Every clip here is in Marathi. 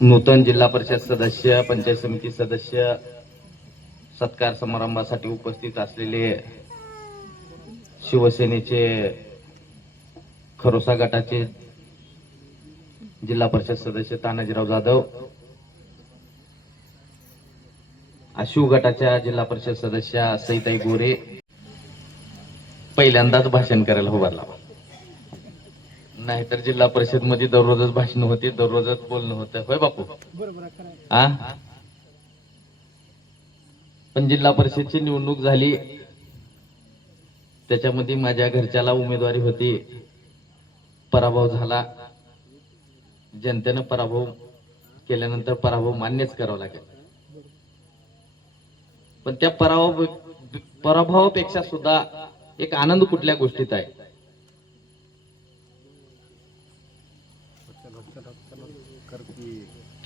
नूतन जिल्हा परिषद सदस्य, पंचायत समिती सदस्य, सत्कार समारंभासाठी उपस्थित असलेले शिवसेनेचे खरोसा गटाचे जिल्हा परिषद सदस्य तानाजीराव जाधव, आशिव गटाच्या जिल्हा परिषद सदस्या सईताई गोरे, पहिल्यांदाच भाषण करायला उभारला. नाहीतर जिल्हा परिषद मध्ये दररोजच भाषण होते, दररोजच बोलणं होतं. होय बापू? हा. पण जिल्हा परिषदची निवडणूक झाली, त्याच्यामध्ये माझ्या घरच्याला उमेदवारी होती, पराभव झाला. जनतेनं पराभव केल्यानंतर पराभव मान्यच करावा लागेल. पण त्या पराभवापेक्षा सुद्धा एक आनंद कुठल्या गोष्टीत आहे,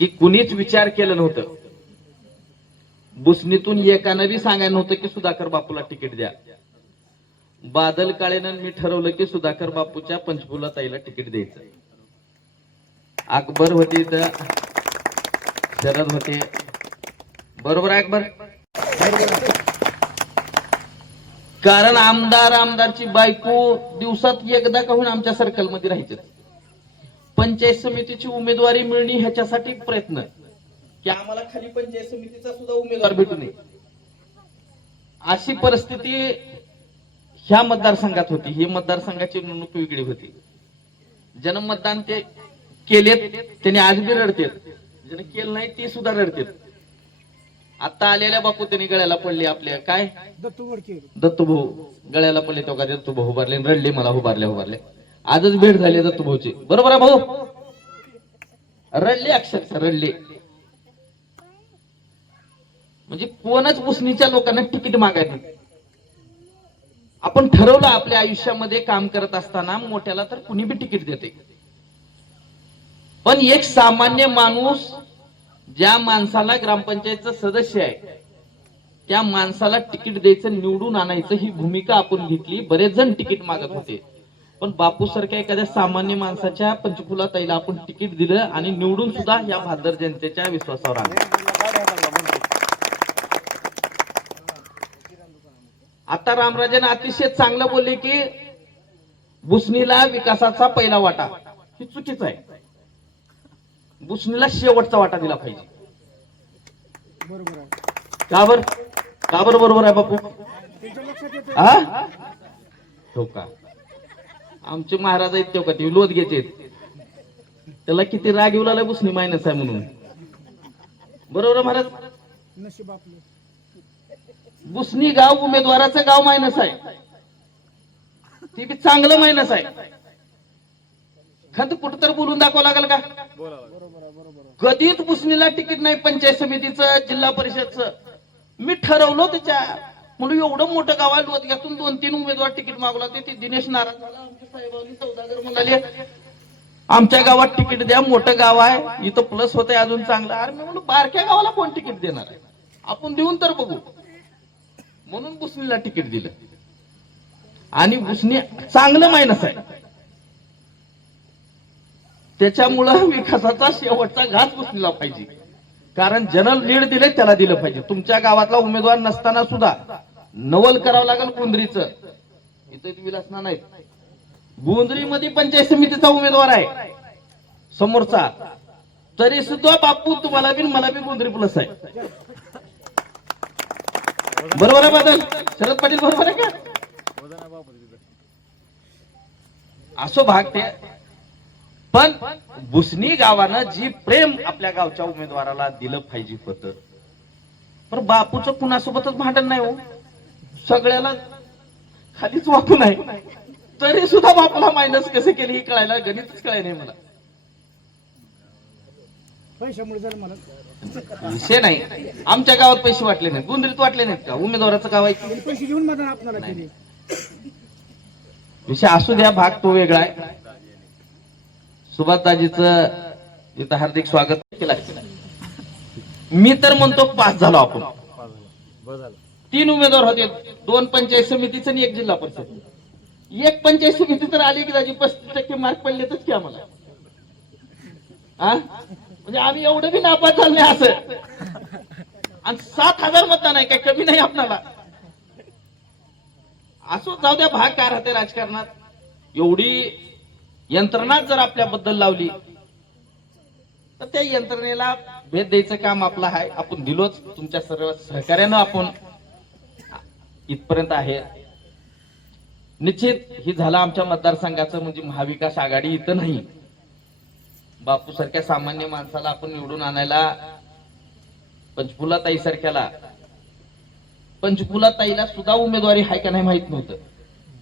की कुणीच विचार केलं नव्हतं, बुसनीतून एकानं बी सांगायला नव्हतं की सुधाकर बापूला तिकीट द्या. बादल काळेनं मी ठरवलं की सुधाकर बापूच्या पंचफुला ताईला तिकीट द्यायचं. अकबर होते तर शरद होते, बरोबर आहे अकबर? कारण आमदारची बायको दिवसात एकदा का होईना आमच्या सर्कल मध्ये राहायचे. पंचायत समितीची उमेदवारी मिळणी ह्याच्यासाठी प्रयत्न की आम्हाला खाली पंचायत समितीचा सुद्धा उमेदवार भेटू नये, अशी परिस्थिती ह्या मतदारसंघात होती. ही मतदारसंघाची निवडणूक वेगळी होती. जनमतदान ते केलेत, त्यांनी आज बी रडतेत, ज्याने केलं नाही ते सुद्धा रडतेत. आता आलेल्या बापू त्यांनी गळ्याला पडले, आपल्या काय दत्तू भाऊ गळ्याला पडले, तो का दत्तू भाऊ उभारले, रडले, मला उभारले. आजच भेट झाली दत्तू भाऊची, बरोबर आहे भाऊ? रडले, अक्षरशः रडले. म्हणजे कोणच पुसणीच्या लोकांना तिकीट मागायचं. आपण ठरवलं आपल्या आयुष्यामध्ये काम करत असताना मोठ्याला तर कुणी बी तिकीट देते, पण एक सामान्य माणूस ज्या माणसाला ग्रामपंचायतचं सदस्य आहे त्या माणसाला तिकीट द्यायचं, निवडून आणायचं, ही भूमिका आपण घेतली. बरेच जण तिकीट मागत होते, पण बापू सारख्या एखाद्या सामान्य माणसाच्या पंचफुला ताईला आपण तिकीट दिलं आणि निवडून सुद्धा या भादर जनतेच्या विश्वासावर आणलं. आता रामराजेने अतिशय चांगलं बोलले की बुसनीला विकासाचा पहिला वाटा, ही चुकीचं आहे. बुसनीला शेवटचा वाटा दिला पाहिजे. का बर बरोबर आहे बापू? हो का? आमचे महाराज आहेत तेव्हा ते लोद घ्यायचे, त्याला किती राग येऊ लागला बुसनी मायनस आहे म्हणून. बरोबर महाराज? बुसनी गाव उमेदवाराचं गाव मायनस आहे, ते बी चांगलं मायनस आहे. खत कुठं तर बोलून दाखवा लागेल का? कधीच बुसनीला तिकीट नाही पंचायत समितीचं, जिल्हा परिषदचं. मी ठरवलं त्याच्या म्हणून एवढं मोठं गाव आहे, लोदग्यातून 2-3 उमेदवार तिकीट मागवला. ते दिनेश नाराज झाला. आमच्या साहेबांनी सौदागर म्हणाले आमच्या गावात तिकीट द्या, मोठं गाव आहे, इथं प्लस होत आहे अजून चांगलं. अरे मी म्हणून बारक्या गावाला कोण तिकीट देणार आहे, आपण देऊन तर बघू. म्हणून बुसनीला तिकीट दिलं आणि बुसनी चांगलं मायनस आहे, त्याच्यामुळं विकासाचा शेवटचा घास बुसनीला पाहिजे. कारण जनरल लीड दिले त्याला दिलं पाहिजे. तुमच्या गावातला उमेदवार नसताना सुद्धा नवल करावं लागेल गुंद्रीचं, इथं विलासना नाही. गुंद्रीमध्ये पंचायत समितीचा उमेदवार आहे समोरचा, तरी सुद्धा बापू तुम्हाला बी मला बी गुंद्री प्लस आहे. बरोबर आहे बादल? शरद पाटील बरोबर आहे का? असो भाग ते. पण बुसनी गावानं जी प्रेम आपल्या गावच्या उमेदवाराला दिलं पाहिजे होतं, पण बापूचं कुणासोबतच भांडण नाही हो, सगळ्याला खालीच वाकून आहे, तरी सुद्धा बापूला मायनस कसे केले हे कळायला गणितच कळाय नाही मला. विषय नाही, आमच्या गावात पैसे वाटले नाहीत, गुंद्रीत वाटले नाहीत का? उमेदवाराचं गाव आहे, पैसे घेऊन विषय असू द्या, भाग तो वेगळा आहे. सुभाषदाजीचं इथं हार्दिक स्वागत केलं. मी तर म्हणतो पास झालो आपण. 3 उमेदवार होते, 2 पंचायत समितीचं आणि 1 जिल्हा परिषद. 1 पंचायत समिती तर आली की दाजी 35% मार्क पडलेतच की आम्हाला. म्हणजे आम्ही एवढं बी नापास झालं नाही असं. आणि 7,000 मतदान आहे, काय कमी नाही आपल्याला. असो, जाऊ द्या, भाग काय राहते राजकारणात. एवढी यंत्रणा जर आपल्याबद्दल लावली तर त्या यंत्रणेला भेद द्यायचं काम आपलं आहे. आपण दिलोच, तुमच्या सर्व सहकार्यानं आपण इथपर्यंत आहे. निश्चित ही झालं आमच्या मतदारसंघाचं, म्हणजे महाविकास आघाडी इथं नाही. बापू सारख्या सामान्य माणसाला आपण निवडून आणायला, पंचफुला ताई सारख्याला, पंचफुला ताईला सुद्धा उमेदवारी आहे का नाही माहित नव्हतं.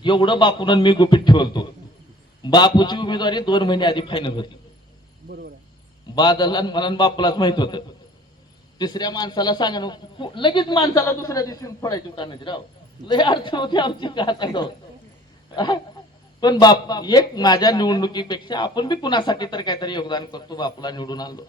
एवढं बापून मी गुपित ठेवतो. बापूची उमेदवारी 2 महिने आधी फायनल होती. बादल आणि मला बापूलाच माहित होतं. तिसऱ्या माणसाला सांगा, लगेच माणसाला दुसऱ्या दिवशी फोडायची उतारण्याची राव, लय अर्थ होती आमची का. पण बाप एक माझ्या निवडणुकीपेक्षा आपण बी कुणासाठी तर काहीतरी योगदान करतो. बापूला निवडून आणलो.